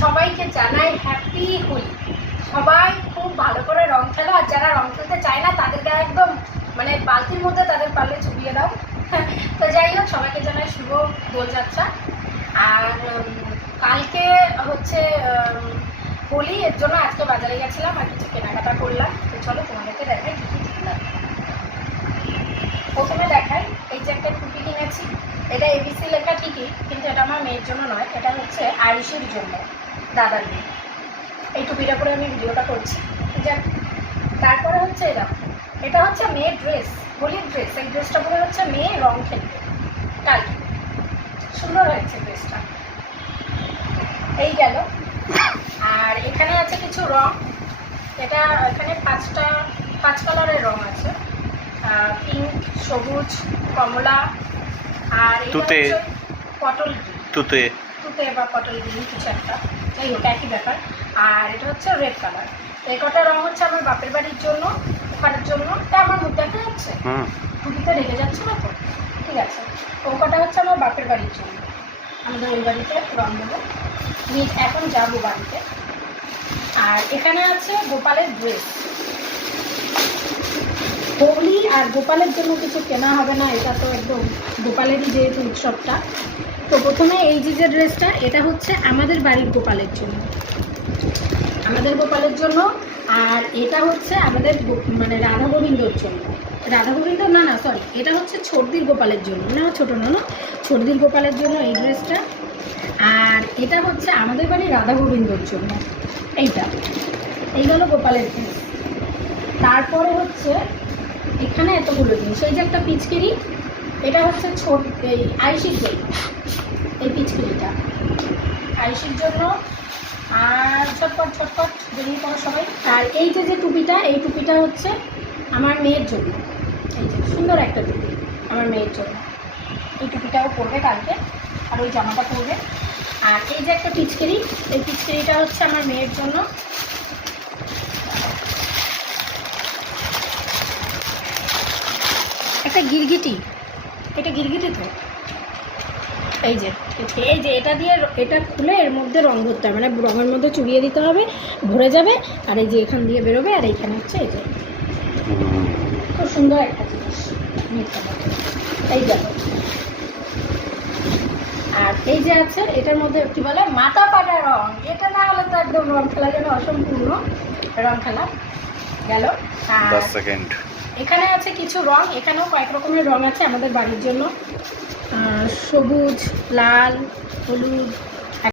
সবাইকে জানাই হ্যাপি হোলি। সবাই খুব ভালো করে রং খেলো, আর যারা রং খেলতে চায় না তাদেরকে একদম মানে বালতির মধ্যে তাদের পারলে চুবিয়ে দাও। তো যাই হোক, সবাইকে জানাই শুভ দোলযাত্রা। আর কালকে হচ্ছে হোলি, এর জন্য আজকে বাজারে গেছিলাম আর কিছু কেনাকাটা করলাম। তো চলো তোমাদেরকে দেখাই কী কী কিনলাম। প্রথমে দেখাই, এই যে একটা টুপি কিনেছি। এটা এবিসি লেখা ঠিকই, কিন্তু এটা আমার মেয়ের জন্য নয়, এটা হচ্ছে আয়ুষের জন্য, দাদার মেয়ে। এই টুপিটা করে আমি ভিডিওটা করছি। যাক, তারপরে হচ্ছে এটা হচ্ছে মেয়ের ড্রেস, হোলির ড্রেস। এই ড্রেসটা পরে হচ্ছে মেয়ে রং খেলবে কালকে। সুন্দর হয়েছে ড্রেসটা। এই গেল। আর এখানে আছে কিছু রং। এটা এখানে পাঁচ কালারের রং আছে, পিঙ্ক, সবুজ, কমলা, আর পটল তুতে বা পটল গ্রিন কিছু একটা, এই হোক একই ব্যাপার। আর এটা হচ্ছে রেড কালার। এই কটা রং হচ্ছে আমার বাপের বাড়ির জন্য, ওখানের জন্য। তা আমার মুখ দেখা যাচ্ছে, টুপিতে রেখে যাচ্ছে না তো, ঠিক আছে। ও কটা হচ্ছে আমার বাপের বাড়ির জন্য, আমাদের ওই বাড়িতে রং দেবো। এখন যাবো বাড়িতে। আর এখানে আছে গোপালের ড্রেস। হোলি আর গোপালের জন্য কিছু কেনা হবে না, এটা তো একদম গোপালেরই যেহেতু উৎসবটা। তো প্রথমে এই যে ড্রেসটা, এটা হচ্ছে আমাদের বাড়ির গোপালের জন্য, আর এটা হচ্ছে আমাদের মানে রাধা গোবিন্দর জন্য। সরি, এটা হচ্ছে ছোটদির গোপালের জন্য, ছোট না, ছোটদির গোপালের জন্য এই ড্রেসটা। আর এটা হচ্ছে আমাদের বাড়ির রাধা গোবিন্দর জন্য। এই হলো গোপালের ড্রেস। তারপরে হচ্ছে এখানে এতগুলো জিনিস। এই যে একটা পিচকিরি, এটা হচ্ছে এই আয়ুষির জন্য, এই পিচকিরিটা আয়ুষির জন্য। আর ছটপট বেরিয়ে পড়ো সবাই। আর এই যে টুপিটা, এই টুপিটা হচ্ছে আমার মেয়ের জন্য। এই যে সুন্দর একটা টুপি আমার মেয়ের জন্য। এই টুপিটাও পরবে কালকে, আর ওই জামাটা পরবে। আর এই যে একটা পিচকিরি, এই পিচকিরিটা হচ্ছে আমার মেয়ের জন্য। একটা গিরগিটি, এটা গিরগিটি তো। এই যে এটা দিয়ে, এটা খুলে এর মধ্যে রং ভরতে হবে, মানে রঙের মধ্যে চুবিয়ে দিতে হবে, ভরে যাবে। আর এই যে এখান দিয়ে বেরোবে। আর এইখানে হচ্ছে এই যে খুব সুন্দর একটা জিনিস, এই গেল। আর এই যে আছে, এটার মধ্যে কি বলে মাথা পাটা রং। এটা না হলে তো একদম রং খেলা যেন অসম্পূর্ণ রং খেলা গেল। আর এখানে আছে কিছু রং, এখানেও কয়েক রকমের রং আছে আমাদের বাড়ির জন্য। সবুজ, লাল, হলুদ,